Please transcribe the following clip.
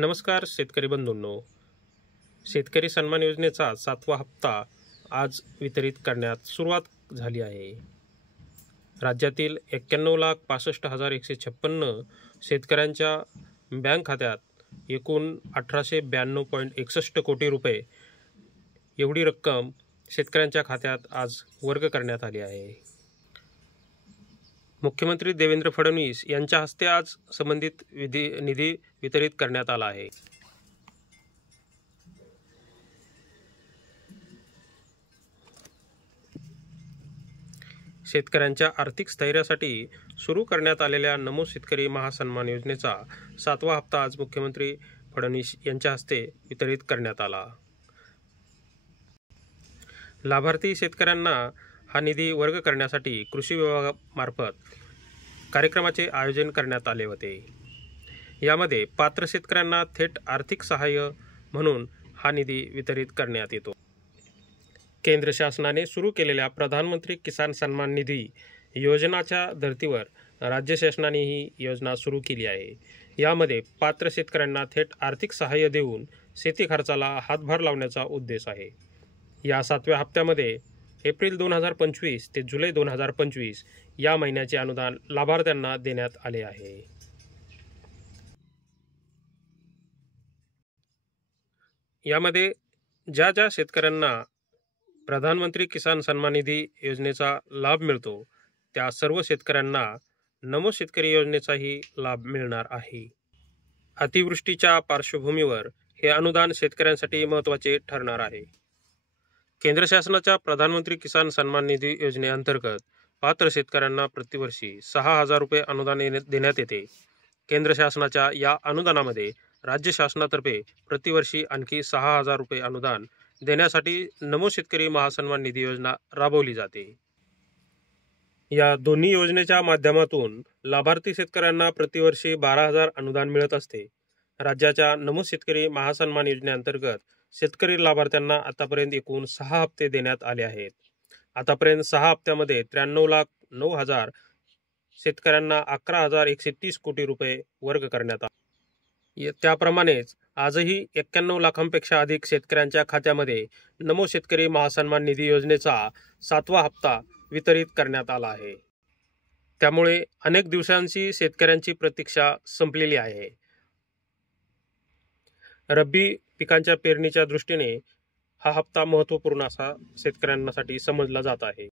नमस्कार शेतकरी बंधूंनो, शेतकरी सन्मान योजनेचा 7वा हप्ता आज वितरित करण्यात सुरुवात झाली आहे. राज्यातील 91,65,156 शेतकऱ्यांच्या बँक खात्यात एकूण 1892.61 कोटी रुपये एवढी रक्कम शेतकऱ्यांच्या खात्यात आज वर्ग करण्यात आली आहे. मुख्यमंत्री देवेंद्र फडणवीस यांच्या हस्ते आज संबंधित निधी वितरित करण्यात आला आहे. शेतकऱ्यांच्या आर्थिक स्थैर्यासाठी सुरू करण्यात आलेल्या नमो शेतकरी महासन्मान योजनेचा 7वा हप्ता आज मुख्यमंत्री फडणवीस यांच्या हस्ते वितरित करण्यात आला. लाभार्थी शेतकऱ्यांना हा निधी वर्ग करण्यासाठी कृषी विभागामार्फत कार्यक्रमाचे आयोजन करण्यात आले होते. यामध्ये पात्र शेतकऱ्यांना थेट आर्थिक सहाय्य म्हणून हा निधी वितरित करण्यात येतो. केंद्र शासनाने सुरू केलेल्या प्रधानमंत्री किसान सन्मान निधी योजनाच्या धर्तीवर राज्य शासनाने ही योजना सुरू केली आहे. यामध्ये पात्र शेतकऱ्यांना थेट आर्थिक सहाय्य देऊन शेती खर्चाला हातभार लावण्याचा उद्देश आहे. या 7व्या हप्त्यामध्ये एप्रिल 2025 ते जुलै 2025 या महिन्याचे अनुदान लाभार्थ्यांना देण्यात आले आहे. यामध्ये ज्या शेतकऱ्यांना प्रधानमंत्री किसान सन्मान निधी योजनेचा लाभ मिळतो त्या सर्व शेतकऱ्यांना नमो शेतकरी योजनेचाही लाभ मिळणार आहे. अतिवृष्टीच्या पार्श्वभूमीवर हे अनुदान शेतकऱ्यांसाठी महत्त्वाचे ठरणार आहे. केंद्र शासनाच्या प्रधानमंत्री किसान सन्मान निधी योजनेअंतर्गत पात्र शेतकऱ्यांना प्रतिवर्षी 6,000 रुपये अनुदान देण्यात येते. केंद्र शासनाच्या या अनुदानामध्ये राज्य शासनातर्फे प्रतिवर्षी आणखी 6,000 रुपये अनुदान देण्यासाठी नमो शेतकरी महासन्मान निधी योजना राबवली जाते. या दोन्ही योजनेच्या माध्यमातून लाभार्थी शेतकऱ्यांना प्रतिवर्षी 12,000 अनुदान मिळत असते. राज्याच्या नमो शेतकरी महासन्मान योजनेअंतर्गत शेतकरी लाभार्थ्यांना आतापर्यंत एकूण 6 हप्ते देण्यात आले आहेत. आतापर्यंत 6 हप्त्यामध्ये 93,09,000 शेतकऱ्यांना 11,130 कोटी रुपये वर्ग करण्यात आले. त्याप्रमाणेच आजही 91 लाखांपेक्षा अधिक शेतकऱ्यांच्या खात्यामध्ये नमो शेतकरी महासन्मान निधी योजनेचा 7वा हप्ता वितरित करण्यात आला आहे. त्यामुळे अनेक दिवसांची शेतकऱ्यांची प्रतीक्षा संपलेली आहे. रब्बी पिकांच्या पेरणीच्या दृष्टीने हा हप्ता महत्त्वपूर्ण असा शेतकऱ्यांसाठी समजला जात आहे.